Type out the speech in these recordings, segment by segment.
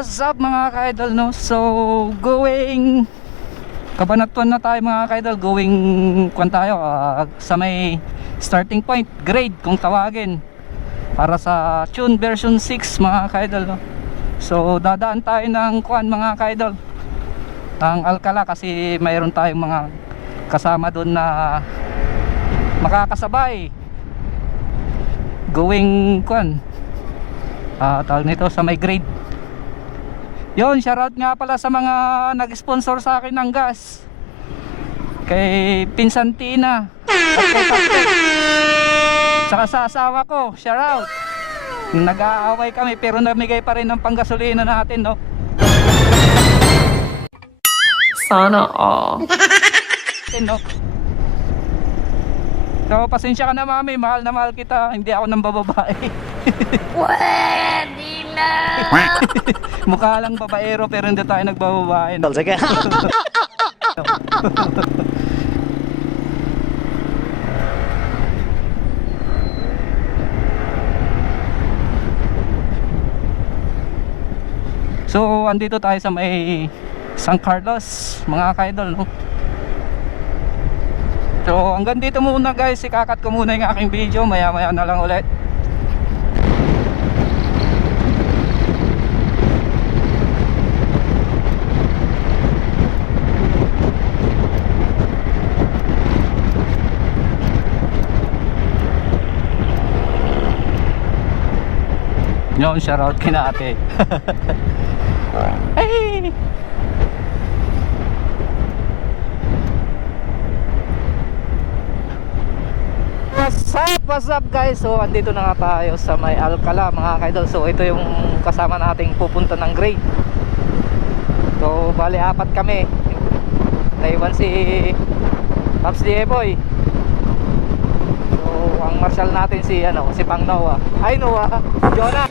what's up mga ka-idol, no? So, going Cabanatuan na tayo mga ka-idol. Going kwan tayo sa may starting point, grade kung tawagin, para sa tune version 6 mga ka-idol, no? So, dadaan tayo ng kwan mga ka-idol, ang Alcala, kasi mayroon tayong mga kasama doon na makakasabay going kwan, tawag nito sa may grade. Yun, shoutout nga pala sa mga nag-sponsor sa akin ng gas, kay Pinsan Tina at kay Kapte, saka sa asawa ko, shoutout. Nag-aaway kami pero namigay pa rin ng panggasolina natin, no? Sana all. No? So, pasensya ka na mami, mahal na mahal kita, hindi ako nang bababae. Pwede na. Mukha lang babaero pero hindi tayo nagbababae, no? Sige. So, andito tayo sa may San Carlos mga ka-idol, no? So, hanggang dito muna guys, ikakat ko muna yung aking video, maya maya na lang ulit. Yun, shoutout kina ate. Hey! What's up guys? So andito na nga tayo sa may Alcala mga kaidol. So ito yung kasama nating pupunta ng grade. So bali apat kami. Naiwan si Pops Dieboy. So ang marshal natin si si Pang Noah. Ay Noah, Jonah.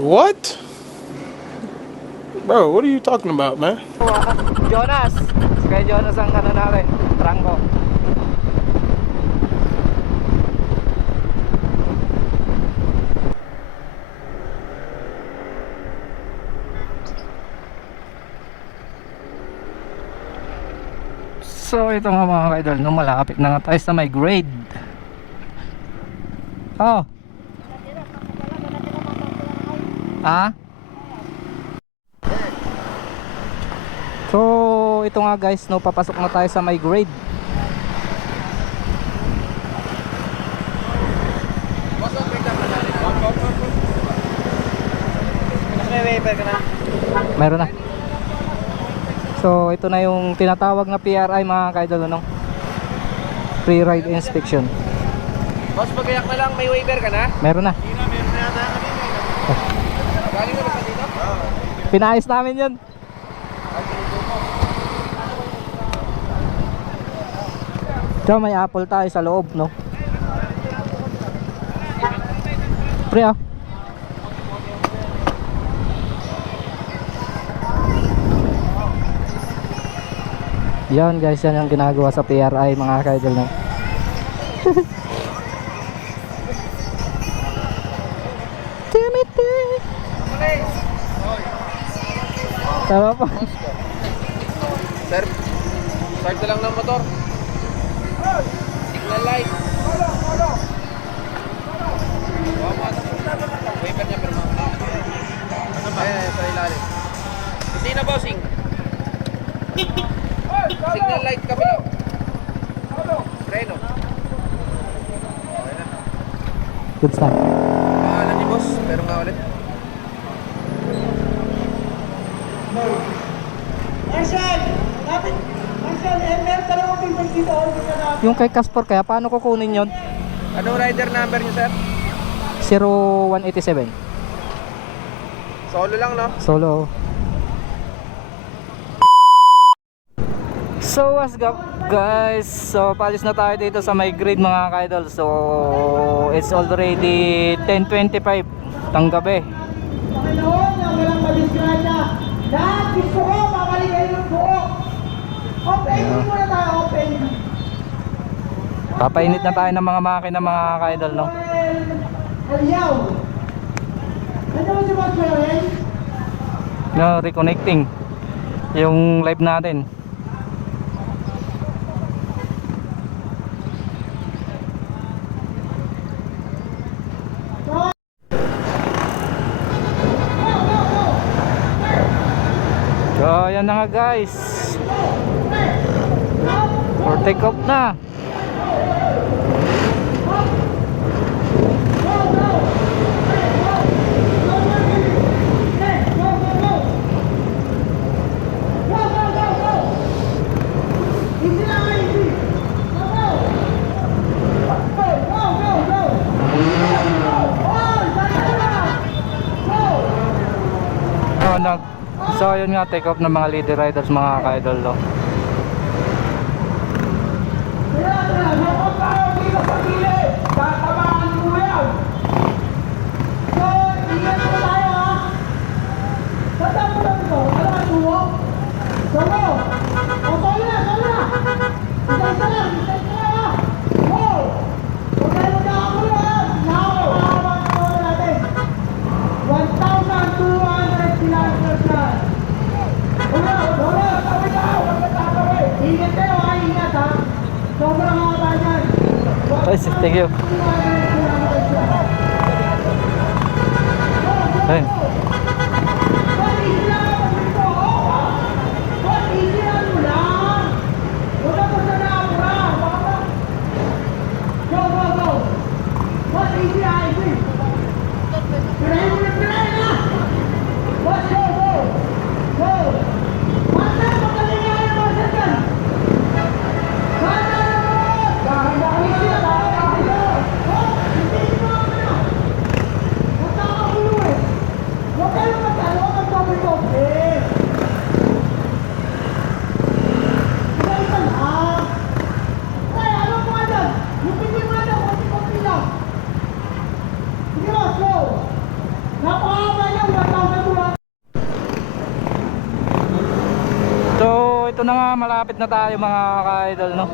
What? Bro, what are you talking about, man? Noah, Jonas. Kaya Jonas ang natin, Franco. So ito nga mga kaidol, no, malapit na nga tayo sa may grade. Oh. So ito nga guys, no, papasok na tayo sa may grade. Meron na. So ito na yung tinatawag na PRI mga ka-idol, no? Free ride inspection. Boss, pagayak na lang, may waiver ka na? Meron na. Meron na yata kami. Galing na ba sa dito? Pinayos namin yun. So may apple tayo sa loob, no? Pre ah. Yan guys, yan ang ginagawa sa PRI mga ka-idol, no? Tama po. Sir, start na lang ng motor. Signal light. Waiver niya pero ano ba? Ayan, sa ilalim. Hindi na bossing. Signal light kabila. Preno. Good start. Pangalan ni boss, pero nga ulit. Marshall! Lapit! Marshall, meron dalawang people dito. Yung kay Casper, kaya paano kukunin yon? Anong rider number niyo, sir? 0187. Solo lang, no? Solo. So what's up guys? So palis na tayo dito sa may grade mga ka-idol. So it's already 10:25 ng gabi. Panginoon na walang madisgrasya. Lahat gusto ko, babalik kayo ng buo. Open muna tayo, open. Papainit na tayo ng mga makina mga ka-idol, no? Aliyaw. Ano ba si Boss Warren? na reconnecting yung live natin. So ayan na nga guys, for take off na. So yun nga, take off ng mga leader riders mga ka-idol, no? Thank you. Ayun. Ito na nga, malapit na tayo mga ka-idol, no?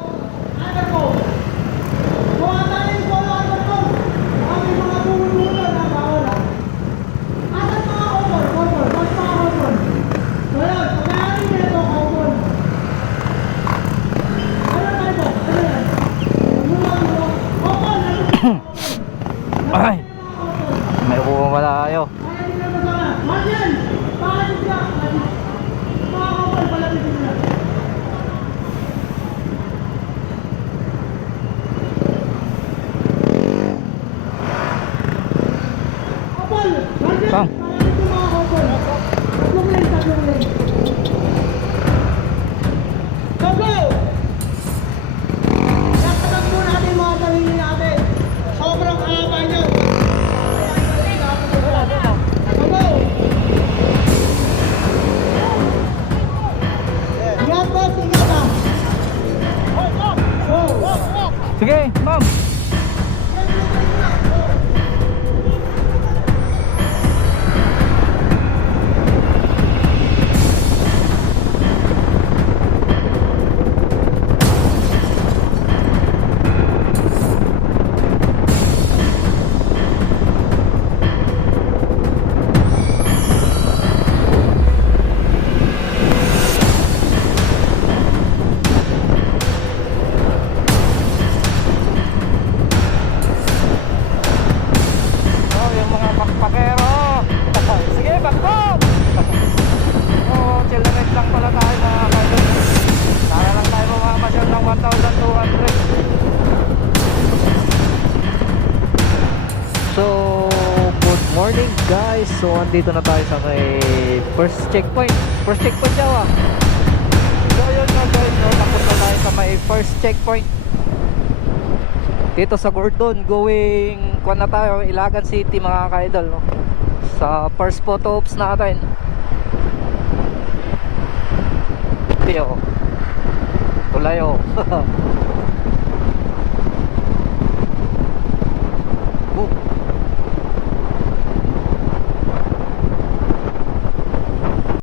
Ay, may upo pala tayo. Bang. Sige, ma'am. Guys, so andito na tayo sa may first checkpoint Jawa. So yun nga guys, no, napunta tayo sa may first checkpoint dito sa Gordon, going kuan na tayo, Ilagan City mga ka-idol, no? Sa first photo ops natin. Tiyo tulayo.